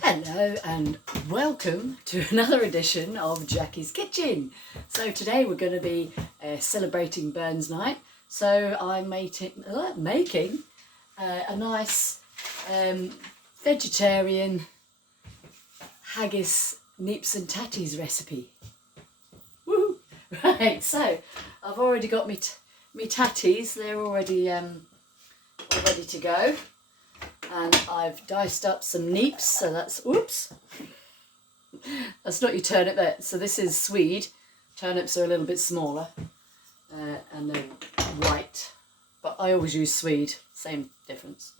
Hello and welcome to another edition of Jackie's Kitchen. So today we're going to be celebrating Burns Night. So I'm making a nice vegetarian haggis neeps and tatties recipe. Woo! Right, so I've already got me tatties. They're already all ready to go. And I've diced up some neeps, so that's, oops, that's not your turnip there. So this is Swede. Turnips are a little bit smaller and they're white, but I always use Swede, same difference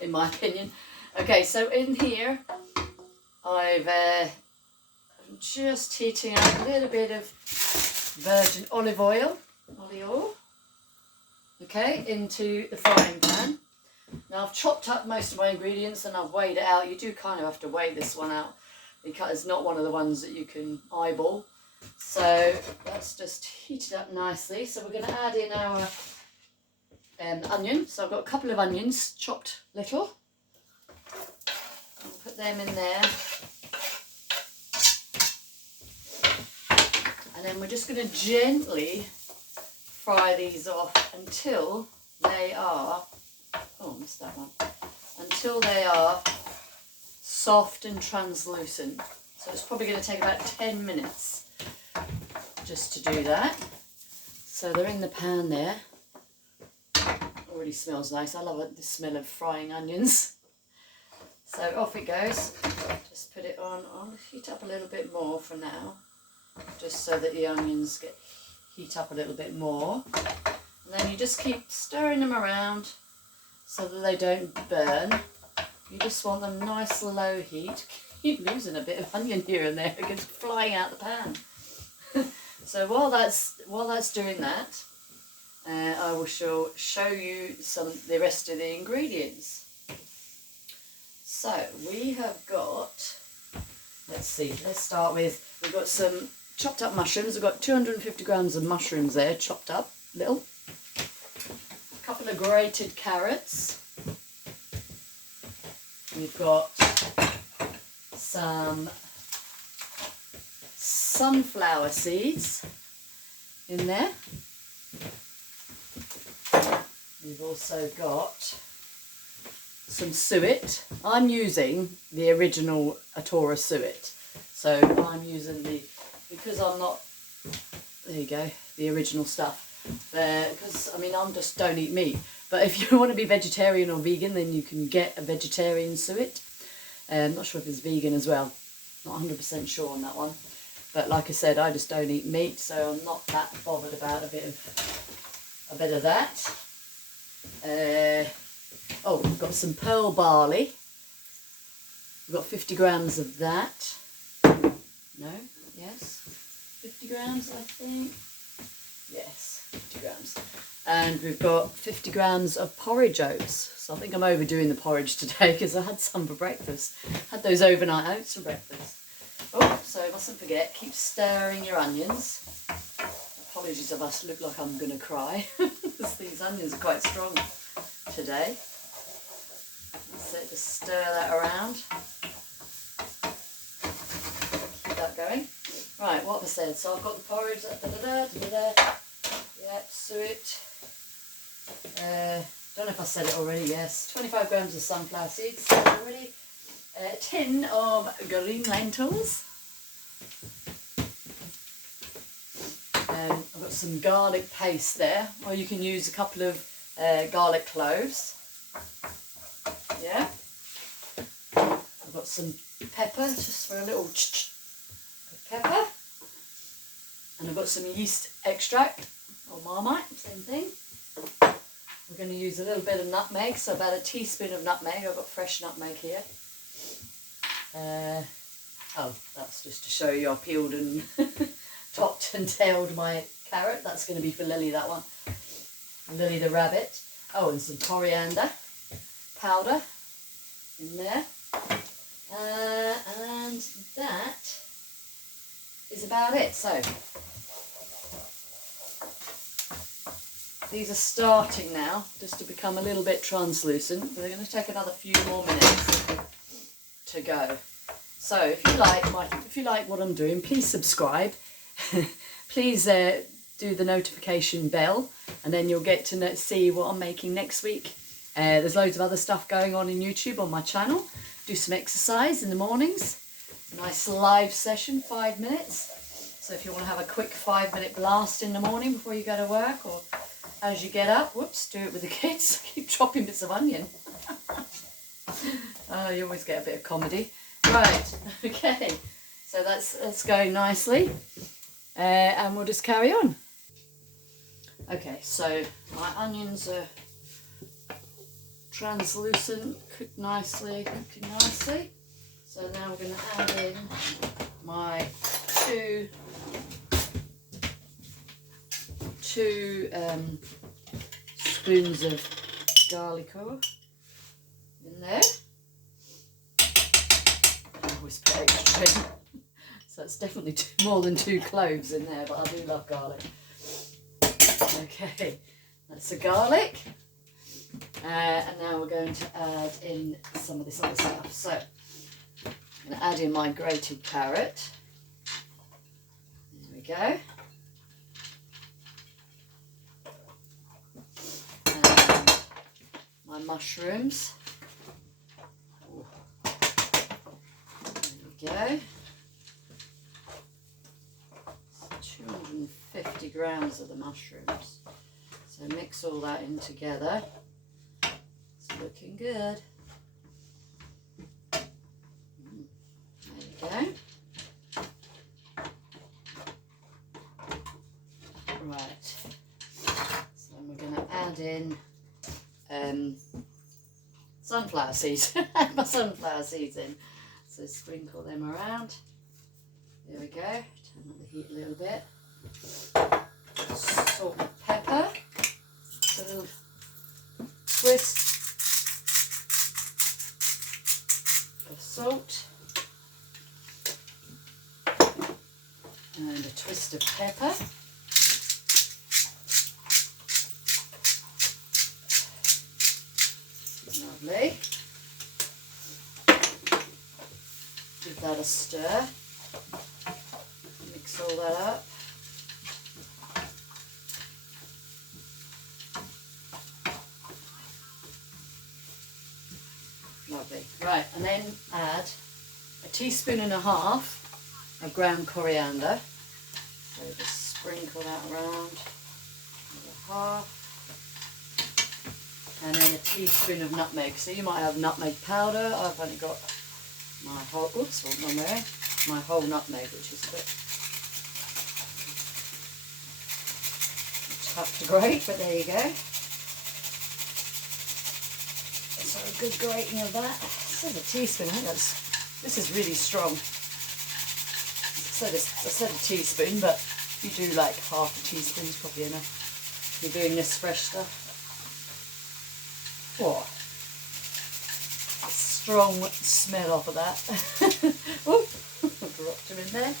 in my opinion. Okay, so in here I'm just heating up a little bit of virgin olive oil, okay, into the frying pan. Now I've chopped up most of my ingredients and I've weighed it out. You do kind of have to weigh this one out because it's not one of the ones that you can eyeball. So that's just heated up nicely. So we're going to add in our onion. So I've got a couple of onions chopped little. I'll put them in there. And then we're just going to gently fry these off until they are, oh, I missed that one. Until they are soft and translucent. So it's probably going to take about 10 minutes just to do that. So they're in the pan there. Already smells nice. I love the smell of frying onions. So off it goes. Just put it on. I'll heat up a little bit more for now, just so that the onions heat up a little bit more. And then you just keep stirring them around so that they don't burn. You just want them nice low heat. Keep losing a bit of onion here and there, it goes flying out the pan. So while that's doing that, I will show you the rest of the ingredients. So we have got, let's start with, we've got some chopped up mushrooms. We've got 250 grams of mushrooms there, chopped up little. A couple of grated carrots. We've got some sunflower seeds in there. We've also got some suet. I'm using the original Atora suet. So I'm using because I'm not, there you go, the original stuff. Because I mean, I just don't eat meat. But if you want to be vegetarian or vegan, then you can get a vegetarian suet. I'm not sure if it's vegan as well. Not 100% sure on that one. But like I said, I just don't eat meat, so I'm not that bothered about a bit of that. Oh, we've got some pearl barley. We've got 50 grams of that. No? Yes? 50 grams, I think. Yes, 50 grams. And we've got 50 grams of porridge oats. So I think I'm overdoing the porridge today because I had some for breakfast. Had those overnight oats for breakfast. Oh, so mustn't forget, keep stirring your onions. Apologies if I look like I'm going to cry. Because these onions are quite strong today. So just stir that around. Keep that going. Right, what have I said? So I've got the porridge, yep, suet. Don't know if I said it already, yes. 25 grams of sunflower seeds already. A tin of green lentils. I've got some garlic paste there, or you can use a couple of garlic cloves. Yeah. I've got some pepper, just for a little pepper. And I've got some yeast extract, or Marmite, same thing. We're going to use a little bit of nutmeg, so about a teaspoon of nutmeg. I've got fresh nutmeg here. Oh, that's just to show you I peeled and topped and tailed my carrot. That's going to be for Lily, that one. Lily the rabbit. Oh, and some coriander powder in there. And that is about it. So these are starting now just to become a little bit translucent. They're going to take another few more minutes to go. So if you like what I'm doing, please subscribe. Please do the notification bell, and then you'll get to see what I'm making next week. There's loads of other stuff going on in YouTube on my channel. Do some exercise in the mornings. Nice live session, 5 minutes. So if you want to have a quick 5-minute blast in the morning before you go to work, or as you get up, whoops, do it with the kids. Keep chopping bits of onion. Oh, you always get a bit of comedy. Right, okay. So that's going nicely. And we'll just carry on. Okay, so my onions are translucent, cooked nicely, cooking nicely. So now we're going to add in my two spoons of garlic oil in there. I always put extra in. So it's definitely more than 2 cloves in there, but I do love garlic. Okay, that's the garlic. And now we're going to add in some of this other stuff. So I'm going to add in my grated carrot. There we go. And my mushrooms. There we go. 250 grams of the mushrooms. So mix all that in together. It's looking good. There you go. Right. So we're going to add in sunflower seeds. Add my sunflower seeds in. So sprinkle them around. There we go. Turn up the heat a little bit. Salt and pepper. A little twist of salt. And a twist of pepper. Lovely. Give that a stir. Mix all that up. Lovely. Right, and then add a teaspoon and a half of ground coriander. So just sprinkle that around. Another half. And then a teaspoon of nutmeg. So you might have nutmeg powder. I've only got my whole, oops, one there. My whole nutmeg, which is a bit tough to grate, but there you go. So a good grating of that. This is a teaspoon. I think this is really strong. I said a teaspoon, but if you do like half a teaspoon is probably enough. If you're doing this fresh stuff. Oh, strong smell off of that. Oh, dropped him in there.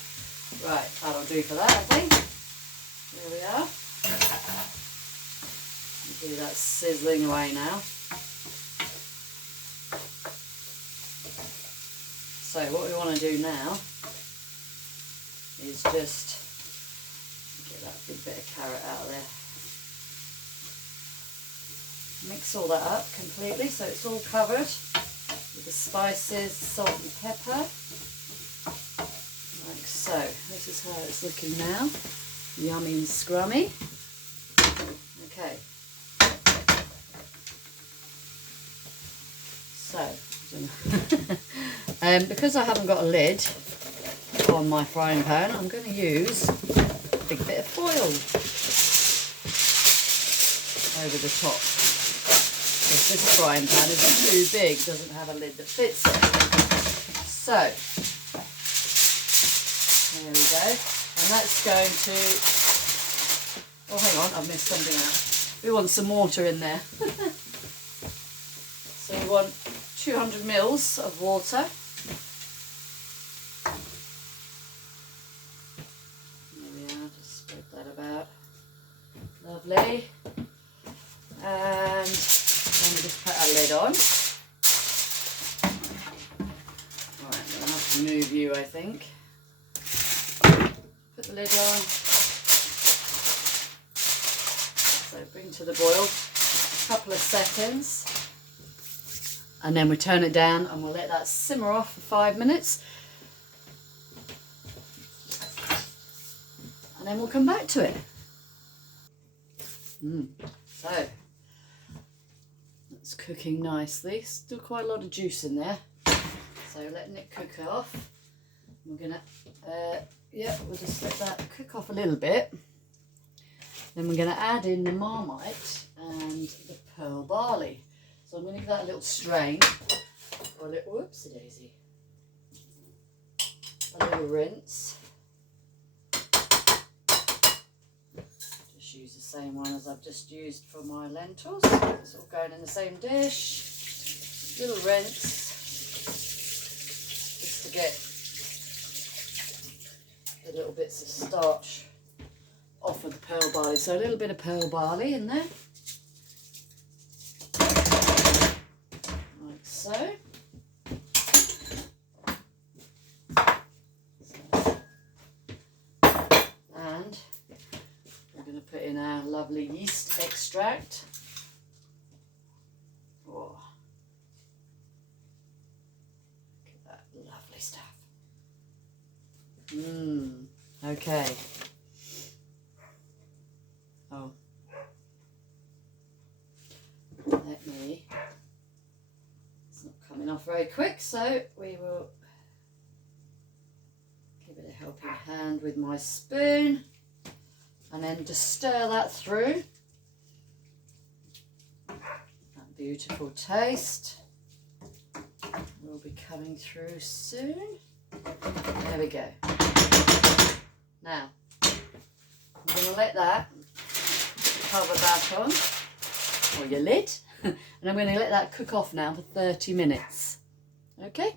Right, that'll do for that, I think. There we are. Do that sizzling away now. So what we want to do now is just get that big bit of carrot out of there. Mix all that up completely so it's all covered with the spices, salt and pepper. Like so. This is how it's looking now. Yummy and scrummy. Okay. So, because I haven't got a lid on my frying pan, I'm going to use a big bit of foil over the top. Because this frying pan is too big, doesn't have a lid that fits it. So, there we go. And that's going to, oh hang on, I've missed something out. We want some water in there. So we want 200 mils of water. There we are, just spread that about. Lovely. And then we just put our lid on. move you, I think. Put the lid on. So bring to the boil, a couple of seconds. And then we turn it down and we'll let that simmer off for 5 minutes. And then we'll come back to it. So, that's cooking nicely. Still quite a lot of juice in there. So letting it cook off. We're gonna, we'll just let that cook off a little bit. Then we're gonna add in the Marmite and the pearl barley. So I'm gonna give that a little strain, or a little, whoopsie daisy, a little rinse. Just use the same one as I've just used for my lentils. It's all going in the same dish. Little rinse. Just to get the little bits of starch off of the pearl barley. So a little bit of pearl barley in there, like so. And we're going to put in our lovely yeast extract. Oh, look at that lovely stuff. Okay. Oh, let me, it's not coming off very quick, so we will give it a helping hand with my spoon and then just stir that through. That beautiful taste will be coming through soon. There we go. Now, I'm going to let that cover back on, or your lid, and I'm going to let that cook off now for 30 minutes. Okay?